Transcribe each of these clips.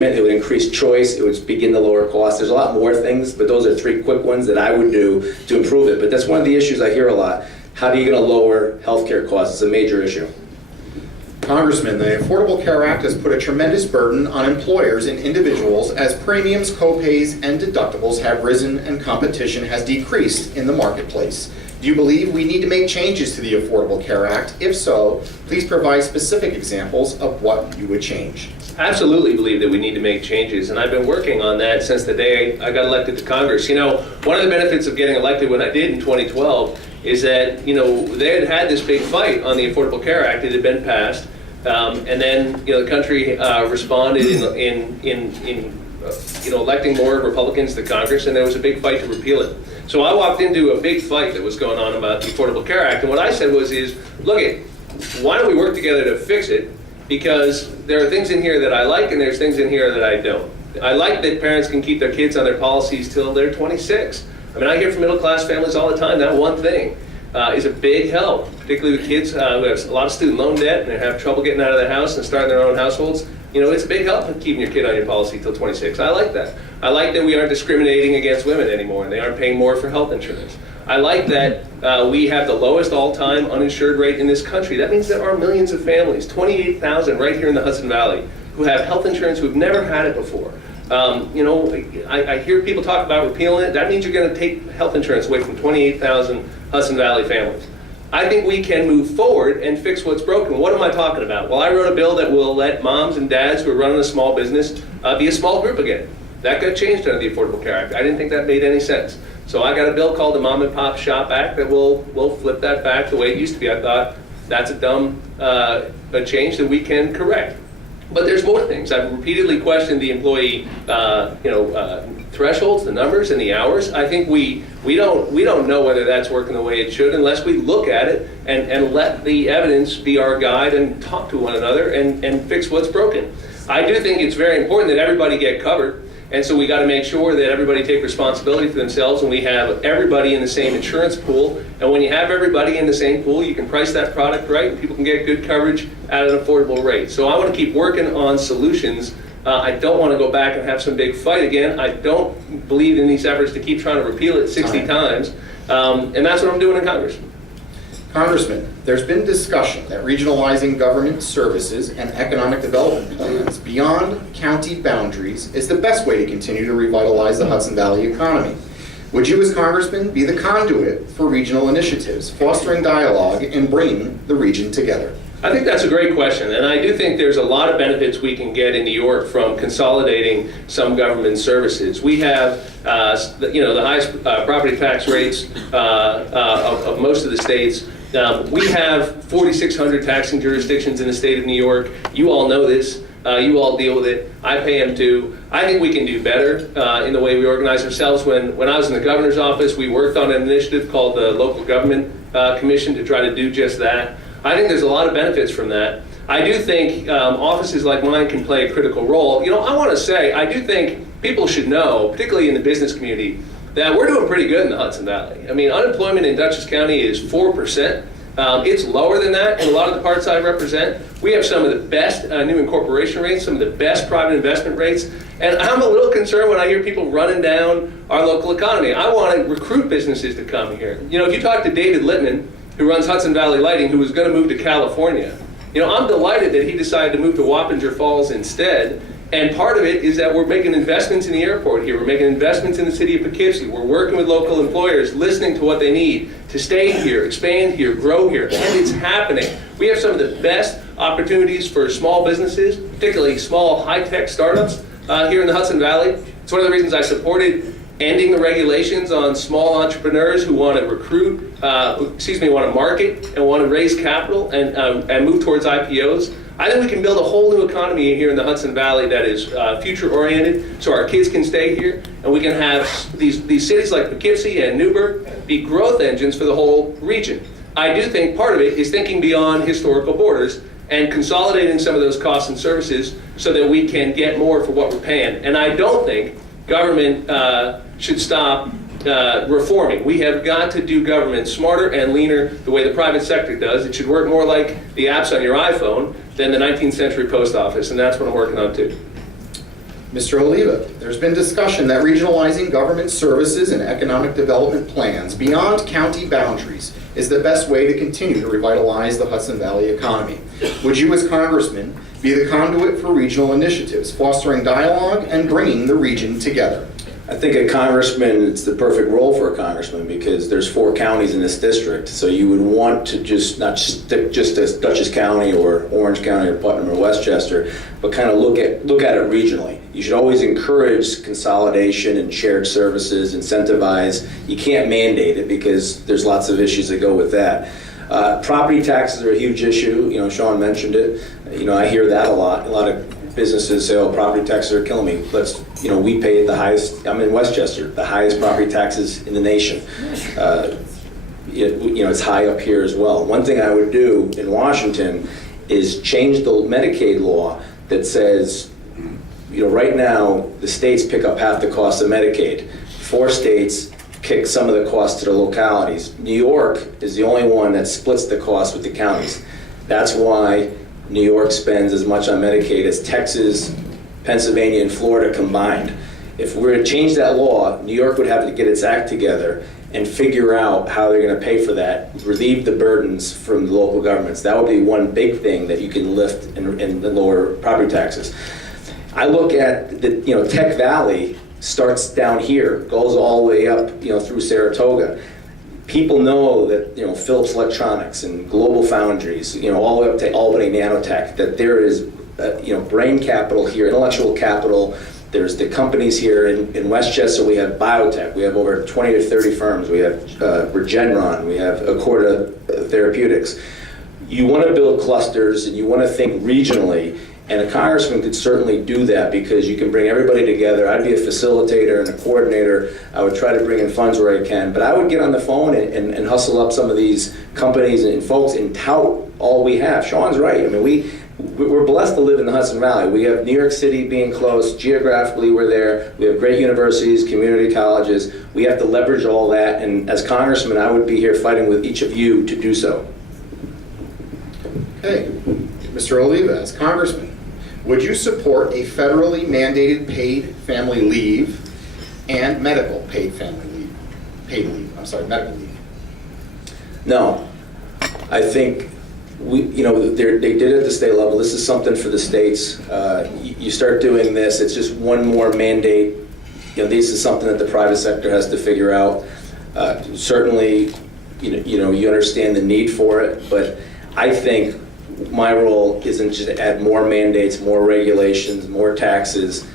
It would increase choice, it would begin to lower costs. There's a lot more things, but those are three quick ones that I would do to improve it. But that's one of the issues I hear a lot. How are you going to lower healthcare costs? It's a major issue. Congressman, the Affordable Care Act has put a tremendous burden on employers and individuals as premiums, co-pays, and deductibles have risen and competition has decreased in the marketplace. Do you believe we need to make changes to the Affordable Care Act? If so, please provide specific examples of what you would change. I absolutely believe that we need to make changes, and I've been working on that since the day I got elected to Congress. You know, one of the benefits of getting elected when I did in 2012 is that, you know, they had this big fight on the Affordable Care Act. It had been passed, and then, you know, the country responded in electing more Republicans to Congress, and there was a big fight to repeal it. So I walked into a big fight that was going on about the Affordable Care Act, and what I said was, look, why don't we work together to fix it? Because there are things in here that I like and there's things in here that I don't. I like that parents can keep their kids on their policies till they're 26. I mean, I hear from middle class families all the time that one thing is a big help, particularly with kids who have a lot of student loan debt and they have trouble getting out of the house and starting their own households. You know, it's a big help in keeping your kid on your policy till 26. I like that. I like that we aren't discriminating against women anymore and they aren't paying more for health insurance. I like that we have the lowest all-time uninsured rate in this country. That means there are millions of families, 28,000 right here in the Hudson Valley, who have health insurance who've never had it before. You know, I hear people talk about repealing it. That means you're going to take health insurance away from 28,000 Hudson Valley families. I think we can move forward and fix what's broken. What am I talking about? Well, I wrote a bill that will let moms and dads who are running a small business be a small group again. That got changed under the Affordable Care Act. I didn't think that made any sense. So I got a bill called the Mom and Pop Shop Act that will flip that back the way it used to be. I thought that's a dumb a change that we can correct. But there's more things. I've repeatedly questioned the employee thresholds, the numbers, and the hours. I think we don't know whether that's working the way it should unless we look at it and let the evidence be our guide and talk to one another and fix what's broken. I do think it's very important that everybody get covered. And so we got to make sure that everybody take responsibility for themselves and we have everybody in the same insurance pool. And when you have everybody in the same pool, you can price that product right and people can get good coverage at an affordable rate. So I want to keep working on solutions. I don't want to go back and have some big fight again. I don't believe in these efforts to keep trying to repeal it 60 times. And that's what I'm doing in Congress. Congressman, there's been discussion that regionalizing government services and economic development plans beyond county boundaries is the best way to continue to revitalize the Hudson Valley economy. Would you as Congressman be the conduit for regional initiatives, fostering dialogue and bringing the region together? I think that's a great question, and I do think there's a lot of benefits we can get in New York from consolidating some government services. We have, the highest property tax rates of most of the states. We have 4,600 taxing jurisdictions in the state of New York. You all know this. You all deal with it. I pay them too. I think we can do better in the way we organize ourselves. When I was in the governor's office, we worked on an initiative called the Local Government Commission to try to do just that. I think there's a lot of benefits from that. I do think offices like mine can play a critical role. You know, I want to say, I do think people should know, particularly in the business community, that we're doing pretty good in the Hudson Valley. I mean, unemployment in Dutchess County is 4%. It's lower than that in a lot of the parts I represent. We have some of the best new incorporation rates, some of the best private investment rates. And I'm a little concerned when I hear people running down our local economy. I want to recruit businesses to come here. You know, if you talk to David Littman, who runs Hudson Valley Lighting, who was going to move to California, you know, I'm delighted that he decided to move to Wappinger Falls instead. And part of it is that we're making investments in the airport here. We're making investments in the city of Poughkeepsie. We're working with local employers, listening to what they need to stay here, expand here, grow here, and it's happening. We have some of the best opportunities for small businesses, particularly small high-tech startups here in the Hudson Valley. It's one of the reasons I supported ending the regulations on small entrepreneurs who want to recruit, want to market and want to raise capital and move towards IPOs. I think we can build a whole new economy here in the Hudson Valley that is future-oriented, so our kids can stay here, and we can have these cities like Poughkeepsie and Newburgh be growth engines for the whole region. I do think part of it is thinking beyond historical borders and consolidating some of those costs and services so that we can get more for what we're paying. And I don't think government should stop reforming. We have got to do government smarter and leaner the way the private sector does. It should work more like the apps on your iPhone than the 19th century post office, and that's what I'm working on too. Mr. Oliva, there's been discussion that regionalizing government services and economic development plans beyond county boundaries is the best way to continue to revitalize the Hudson Valley economy. Would you, as Congressman, be the conduit for regional initiatives, fostering dialogue and bringing the region together? I think a congressman, it's the perfect role for a congressman because there's 4 counties in this district. So you would want to just not stick just as Dutchess County or Orange County or Putnam or Westchester, but kind of look at it regionally. You should always encourage consolidation and shared services, incentivize. You can't mandate it because there's lots of issues that go with that. Property taxes are a huge issue. You know, Sean mentioned it. You know, I hear that a lot. A lot of businesses say, oh, property taxes are killing me. We pay the highest, I'm in Westchester, the highest property taxes in the nation. It's high up here as well. One thing I would do in Washington is change the Medicaid law that says, right now, the states pick up half the cost of Medicaid. 4 states kick some of the cost to the localities. New York is the only one that splits the cost with the counties. That's why New York spends as much on Medicaid as Texas, Pennsylvania, and Florida combined. If we were to change that law, New York would have to get its act together and figure out how they're going to pay for that, relieve the burdens from the local governments. That would be one big thing that you can lift and lower property taxes. I look at the, Tech Valley starts down here, goes all the way up, through Saratoga. People know that, Philips Electronics and Global Foundries, all the way up to Albany Nanotech, that there is, brain capital here, intellectual capital. There's the companies here in Westchester. We have biotech. We have over 20 to 30 firms. We have Regeneron. We have Accorda Therapeutics. You want to build clusters and you want to think regionally. And a congressman could certainly do that because you can bring everybody together. I'd be a facilitator and a coordinator. I would try to bring in funds where I can. But I would get on the phone and hustle up some of these companies and folks and tout all we have. Sean's right. I mean, we're blessed to live in the Hudson Valley. We have New York City being close. Geographically, we're there. We have great universities, community colleges. We have to leverage all that. And as congressman, I would be here fighting with each of you to do so. Okay. Mr. Oliva, as congressman, would you support a federally mandated paid family leave and medical medical leave? No. I think they did it at the state level. This is something for the states. You start doing this, it's just one more mandate. This is something that the private sector has to figure out. Certainly, you understand the need for it, but I think my role isn't just to add more mandates, more regulations, more taxes.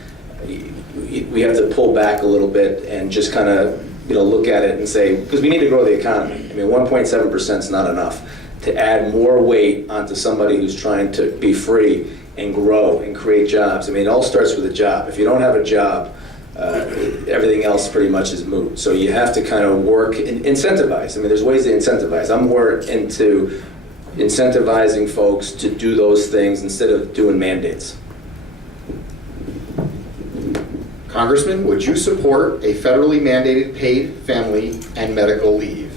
We have to pull back a little bit and just kind of look at it and say, because we need to grow the economy. I mean, 1.7% is not enough to add more weight onto somebody who's trying to be free and grow and create jobs. I mean, it all starts with a job. If you don't have a job, everything else pretty much is moot. So you have to kind of work and incentivize. I mean, there's ways to incentivize. I'm more into incentivizing folks to do those things instead of doing mandates. Congressman, would you support a federally mandated paid family and medical leave?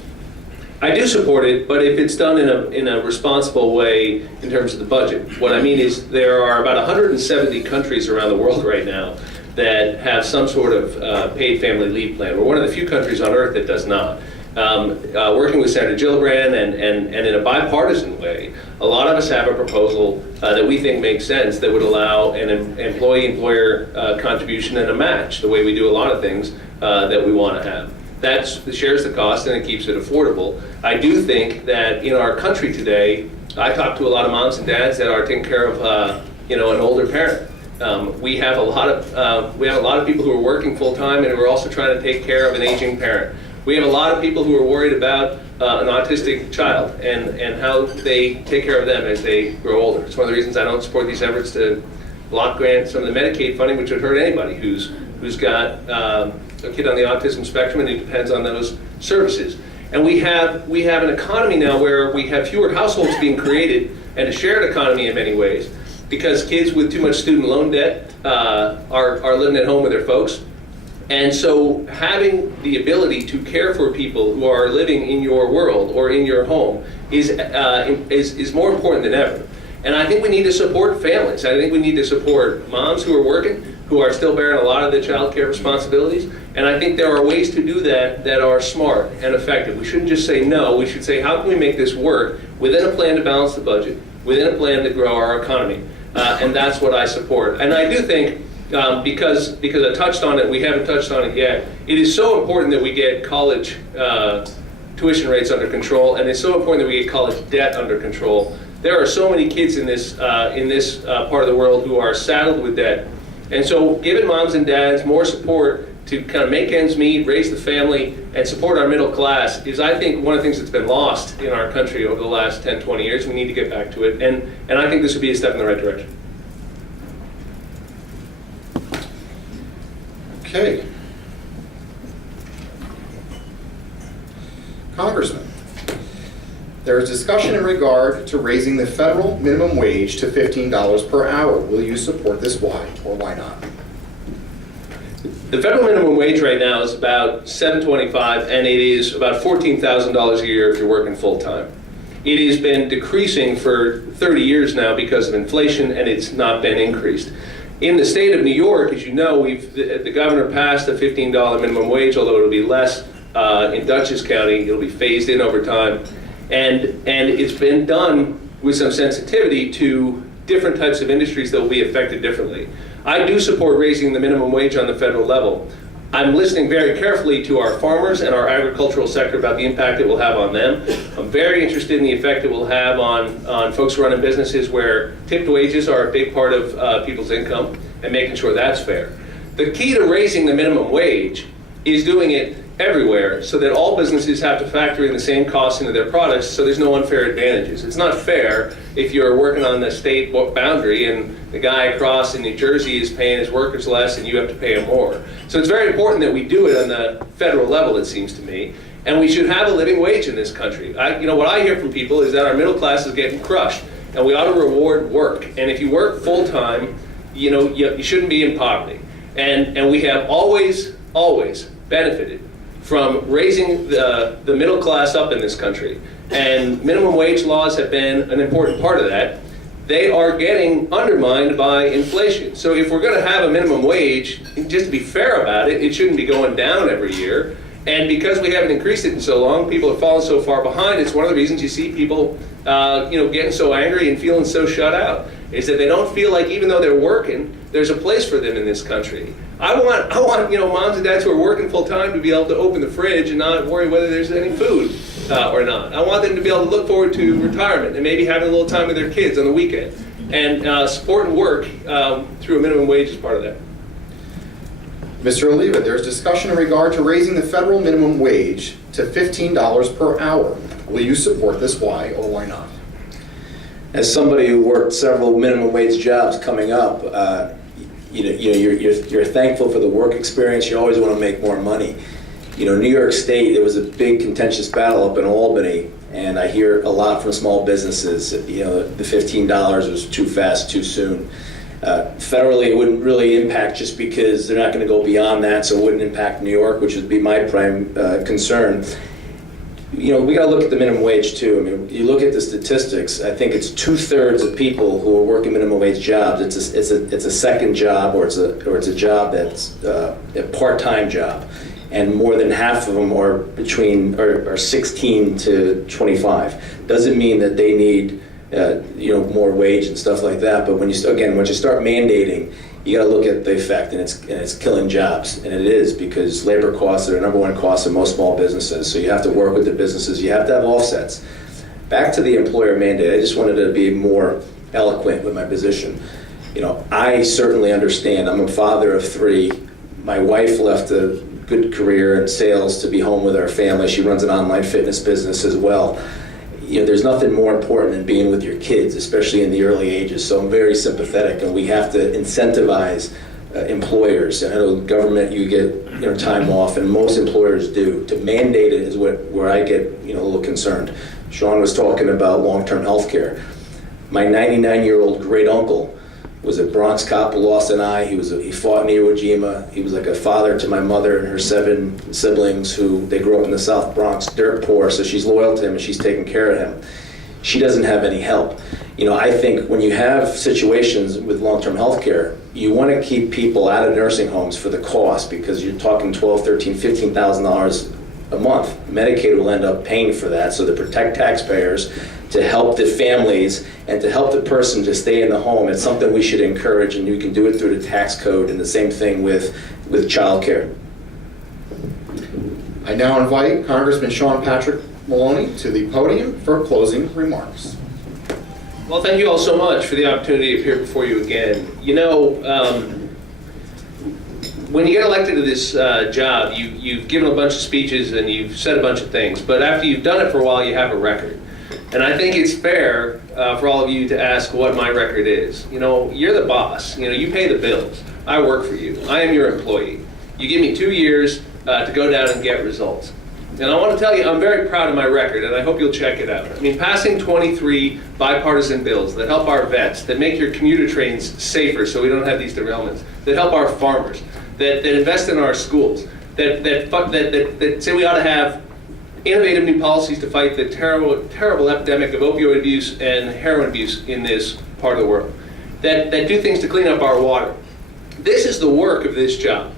I do support it, but if it's done in a responsible way in terms of the budget. What I mean is there are about 170 countries around the world right now that have some sort of paid family leave plan. We're one of the few countries on earth that does not. Working with Senator Gillibrand and in a bipartisan way, a lot of us have a proposal that we think makes sense that would allow an employee-employer contribution and a match, the way we do a lot of things that we want to have. That shares the cost and it keeps it affordable. I do think that in our country today, I talk to a lot of moms and dads that are taking care of an older parent. We have a lot of people who are working full time and who are also trying to take care of an aging parent. We have a lot of people who are worried about an autistic child and how they take care of them as they grow older. It's one of the reasons I don't support these efforts to block grant some of the Medicaid funding, which would hurt anybody who's got a kid on the autism spectrum and who depends on those services. And we have an economy now where we have fewer households being created and a shared economy in many ways because kids with too much student loan debt are living at home with their folks. And so having the ability to care for people who are living in your world or in your home is more important than ever. And I think we need to support families. I think we need to support moms who are working, who are still bearing a lot of the child care responsibilities. And I think there are ways to do that that are smart and effective. We shouldn't just say no. We should say, how can we make this work within a plan to balance the budget, within a plan to grow our economy? And that's what I support. And I do think, because I touched on it, we haven't touched on it yet, it is so important that we get college tuition rates under control, and it's so important that we get college debt under control. There are so many kids in this part of the world who are saddled with debt. And so giving moms and dads more support to kind of make ends meet, raise the family, and support our middle class is, I think, one of the things that's been lost in our country over the last 10, 20 years. We need to get back to it. And I think this would be a step in the right direction. Okay. Congressman, there is discussion in regard to raising the federal minimum wage to $15 per hour. Will you support this? Why or why not? The federal minimum wage right now is about $7.25, and it is about $14,000 a year if you're working full-time. It has been decreasing for 30 years now because of inflation, and it's not been increased. In the state of New York, as you know, the governor passed a $15 minimum wage, although it'll be less in Dutchess County. It'll be phased in over time. And it's been done with some sensitivity to different types of industries that will be affected differently. I do support raising the minimum wage on the federal level. I'm listening very carefully to our farmers and our agricultural sector about the impact it will have on them. I'm very interested in the effect it will have on folks running businesses where tipped wages are a big part of people's income, and making sure that's fair. The key to raising the minimum wage is doing it everywhere so that all businesses have to factor in the same costs into their products, so there's no unfair advantages. It's not fair if you're working on the state boundary and the guy across in New Jersey is paying his workers less and you have to pay him more. So it's very important that we do it on the federal level, it seems to me, and we should have a living wage in this country. What I hear from people is that our middle class is getting crushed, and we ought to reward work. And if you work full-time, you shouldn't be in poverty. And we have always benefited from raising the middle class up in this country. And minimum wage laws have been an important part of that. They are getting undermined by inflation. So if we're going to have a minimum wage, just to be fair about it, it shouldn't be going down every year. And because we haven't increased it in so long, people have fallen so far behind. It's one of the reasons you see people getting so angry and feeling so shut out, is that they don't feel like, even though they're working, there's a place for them in this country. I want moms and dads who are working full time to be able to open the fridge and not worry whether there's any food or not. I want them to be able to look forward to retirement and maybe having a little time with their kids on the weekend. And supporting work through a minimum wage is part of that. Mr. Oliva, there's discussion in regard to raising the federal minimum wage to $15 per hour. Will you support this? Why or why not? As somebody who worked several minimum wage jobs coming up, you're thankful for the work experience. You always want to make more money. New York State, there was a big contentious battle up in Albany, and I hear a lot from small businesses. The $15 was too fast, too soon. Federally, it wouldn't really impact, just because they're not going to go beyond that, so it wouldn't impact New York, which would be my prime concern. We got to look at the minimum wage too. I mean, you look at the statistics. I think it's 2/3 of people who are working minimum wage jobs. It's a second job, or it's a job that's a part-time job, and more than half of them are 16 to 25. Doesn't mean that they need more wage and stuff like that. But once you start mandating, you got to look at the effect, and it's killing jobs, and it is, because labor costs are the number one cost of most small businesses. So you have to work with the businesses. You have to have offsets. Back to the employer mandate, I just wanted to be more eloquent with my position. I certainly understand. I'm a father of 3. My wife left a good career in sales to be home with our family. She runs an online fitness business as well. There's nothing more important than being with your kids, especially in the early ages. So I'm very sympathetic, and we have to incentivize employers. And I know government, you get time off, and most employers do. To mandate it is where I get a little concerned. Sean was talking about long-term health care. My 99-year-old great uncle was a Bronx cop who lost an eye. He fought in Iwo Jima. He was like a father to my mother and her 7 siblings, who they grew up in the South Bronx, dirt poor, so she's loyal to him and she's taking care of him. she doesn't have any help. I think when you have situations with long-term health care, you want to keep people out of nursing homes for the cost, because you're talking $12,000, $13,000, $15,000 a month. Medicaid will end up paying for that, so to protect taxpayers, to help the families, and to help the person to stay in the home. It's something we should encourage, and you can do it through the tax code, and the same thing with child care. I now invite Congressman Sean Patrick Maloney to the podium for closing remarks. Well, thank you all so much for the opportunity to appear before you again. When you get elected to this job, you've given a bunch of speeches and you've said a bunch of things, but after you've done it for a while, you have a record. And I think it's fair for all of you to ask what my record is. You're the boss. You pay the bills. I work for you. I am your employee. You give me 2 years to go down and get results. And I want to tell you, I'm very proud of my record, and I hope you'll check it out. Passing 23 bipartisan bills that help our vets, that make your commuter trains safer so we don't have these derailments, that help our farmers, that invest in our schools, that say we ought to have innovative new policies to fight the terrible epidemic of opioid abuse and heroin abuse in this part of the world, that do things to clean up our water. This is the work of this job.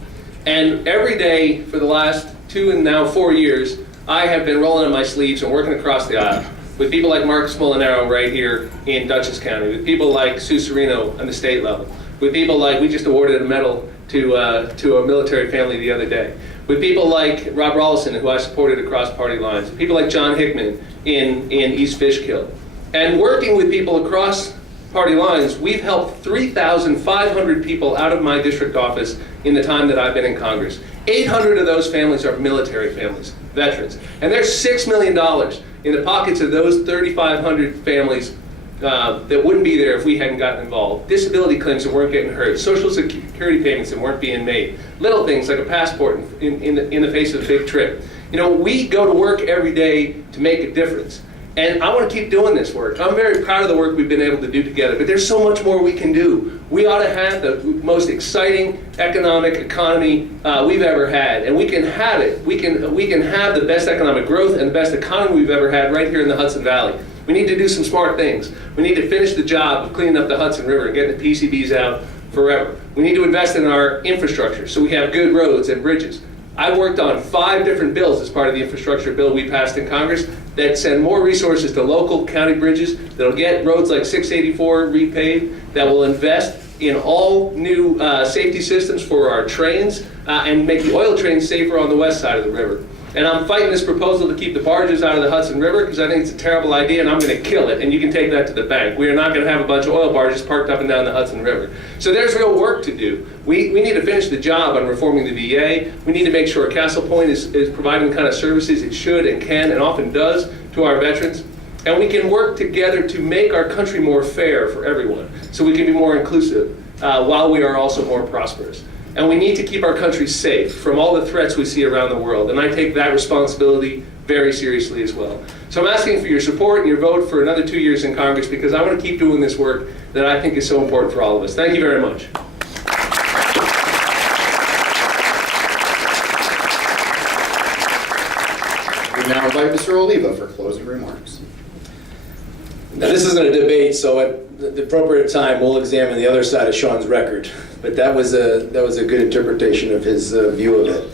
And every day for the last 2 and now 4 years, I have been rolling up my sleeves and working across the aisle with people like Marcus Molinaro right here in Dutchess County, with people like Sue Serino on the state level, with people like, we just awarded a medal to a military family the other day, with people like Rob Rollison, who I supported across party lines, people like John Hickman in East Fishkill. And working with people across party lines, we've helped 3,500 people out of my district office in the time that I've been in Congress. 800 of those families are military families, veterans. And there's $6 million in the pockets of those 3,500 families that wouldn't be there if we hadn't gotten involved. Disability claims that weren't getting heard, Social Security payments that weren't being made, little things like a passport in the face of a big trip. We go to work every day to make a difference. And I want to keep doing this work. I'm very proud of the work we've been able to do together, but there's so much more we can do. We ought to have the most exciting economic economy we've ever had, and we can have it. We can have the best economic growth and the best economy we've ever had right here in the Hudson Valley. We need to do some smart things. We need to finish the job of cleaning up the Hudson River and getting the PCBs out forever. We need to invest in our infrastructure so we have good roads and bridges. I worked on 5 different bills as part of the infrastructure bill we passed in Congress that send more resources to local county bridges, that'll get roads like 684 repaved, that will invest in all new safety systems for our trains and make the oil trains safer on the west side of the river. And I'm fighting this proposal to keep the barges out of the Hudson River because I think it's a terrible idea and I'm going to kill it, and you can take that to the bank. We are not going to have a bunch of oil barges parked up and down the Hudson River. So there's real work to do. We need to finish the job on reforming the VA. We need to make sure Castle Point is providing the kind of services it should and can and often does to our veterans. And we can work together to make our country more fair for everyone so we can be more inclusive while we are also more prosperous. And we need to keep our country safe from all the threats we see around the world. And I take that responsibility very seriously as well. So I'm asking for your support and your vote for another 2 years in Congress because I want to keep doing this work that I think is so important for all of us. Thank you very much. We now invite Mr. Oliva for closing remarks. Now, this isn't a debate, so at the appropriate time, we'll examine the other side of Sean's record. But that was a good interpretation of his view of it.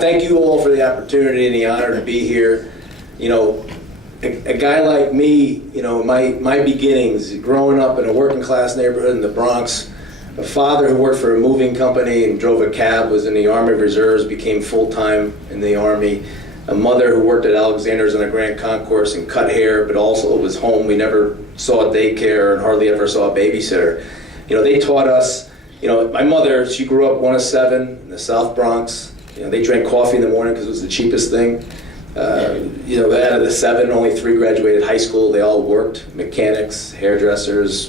Thank you all for the opportunity and the honor to be here. A guy like me, my beginnings, growing up in a working class neighborhood in the Bronx, a father who worked for a moving company and drove a cab, was in the Army Reserves, became full-time in the Army. A mother who worked at Alexander's on a Grand Concourse and cut hair, but also was home. We never saw a daycare and hardly ever saw a babysitter. They taught us, my mother, she grew up one of 7 in the South Bronx. They drank coffee in the morning because it was the cheapest thing. Out of the 7, only 3 graduated high school. They all worked, mechanics, hairdressers,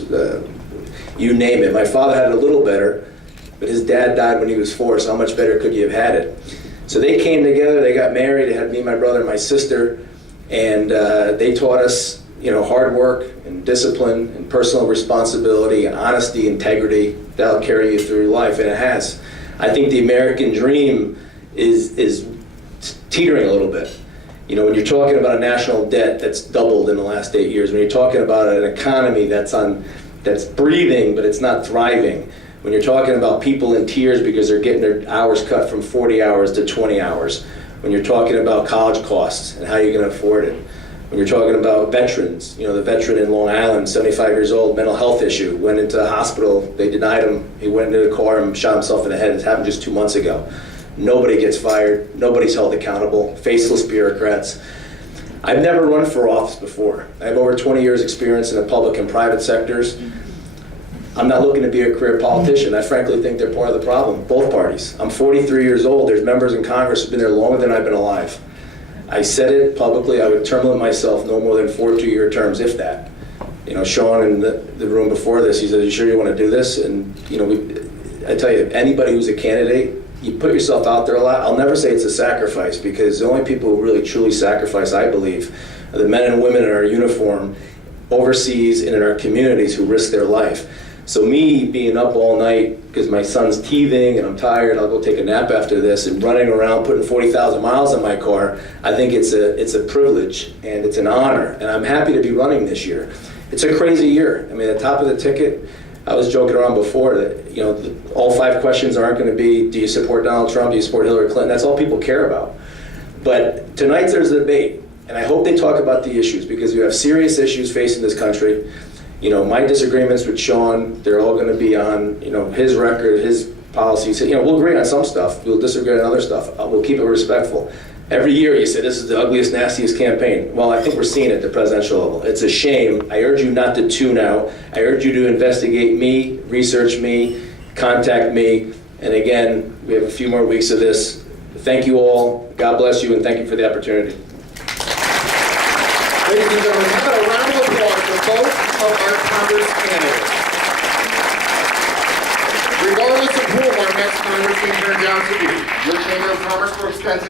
you name it. My father had it a little better, but his dad died when he was 4, so how much better could you have had it? So they came together, they got married, they had me, my brother, and my sister, and they taught us, hard work and discipline and personal responsibility and honesty, integrity. That'll carry you through life, and it has. I think the American dream is teetering a little bit. You know, when you're talking about a national debt that's doubled in the last 8 years, when you're talking about an economy that's breathing but it's not thriving, when you're talking about people in tears because they're getting their hours cut from 40 hours to 20 hours, when you're talking about college costs and how you're going to afford it, when you're talking about veterans, you know, the veteran in Long Island, 75 years old, mental health issue, went into the hospital, they denied him, he went into the car and shot himself in the head. It happened just 2 months ago. Nobody gets fired, nobody's held accountable, faceless bureaucrats. I've never run for office before. I have over 20 years experience in the public and private sectors. I'm not looking to be a career politician. I frankly think they're part of the problem, both parties. I'm 43 years old. There's members in Congress who've been there longer than I've been alive. I said it publicly, I would term limit myself no more than 4 2-year terms, if that. You know, Sean in the room before this, he said, "Are you sure you want to do this?" And you know, I tell you, anybody who's a candidate, you put yourself out there a lot. I'll never say it's a sacrifice, because the only people who really truly sacrifice, I believe, are the men and women in our uniform overseas and in our communities who risk their life. So me being up all night because my son's teething and I'm tired, I'll go take a nap after this, and running around putting 40,000 miles on my car, I think it's a privilege and it's an honor, and I'm happy to be running this year. It's a crazy year. I mean, at the top of the ticket, I was joking around before that, you know, all 5 questions aren't going to be, do you support Donald Trump, do you support Hillary Clinton? That's all people care about. But tonight there's a debate, and I hope they talk about the issues, because we have serious issues facing this country. You know, my disagreements with Sean, they're all going to be on, you know, his record, his policies. You know, we'll agree on some stuff, we'll disagree on other stuff. We'll keep it respectful. Every year you say this is the ugliest, nastiest campaign. Well, I think we're seeing it at the presidential level. It's a shame. I urge you not to tune out. I urge you to investigate me, research me, contact me. And again, we have a few more weeks of this. Thank you all. God bless you, and thank you for the opportunity. Ladies and gentlemen, how about a round of applause for both of our Congress candidates. Regardless of who our next Congressman turns out to be, your Chamber of Commerce for expensive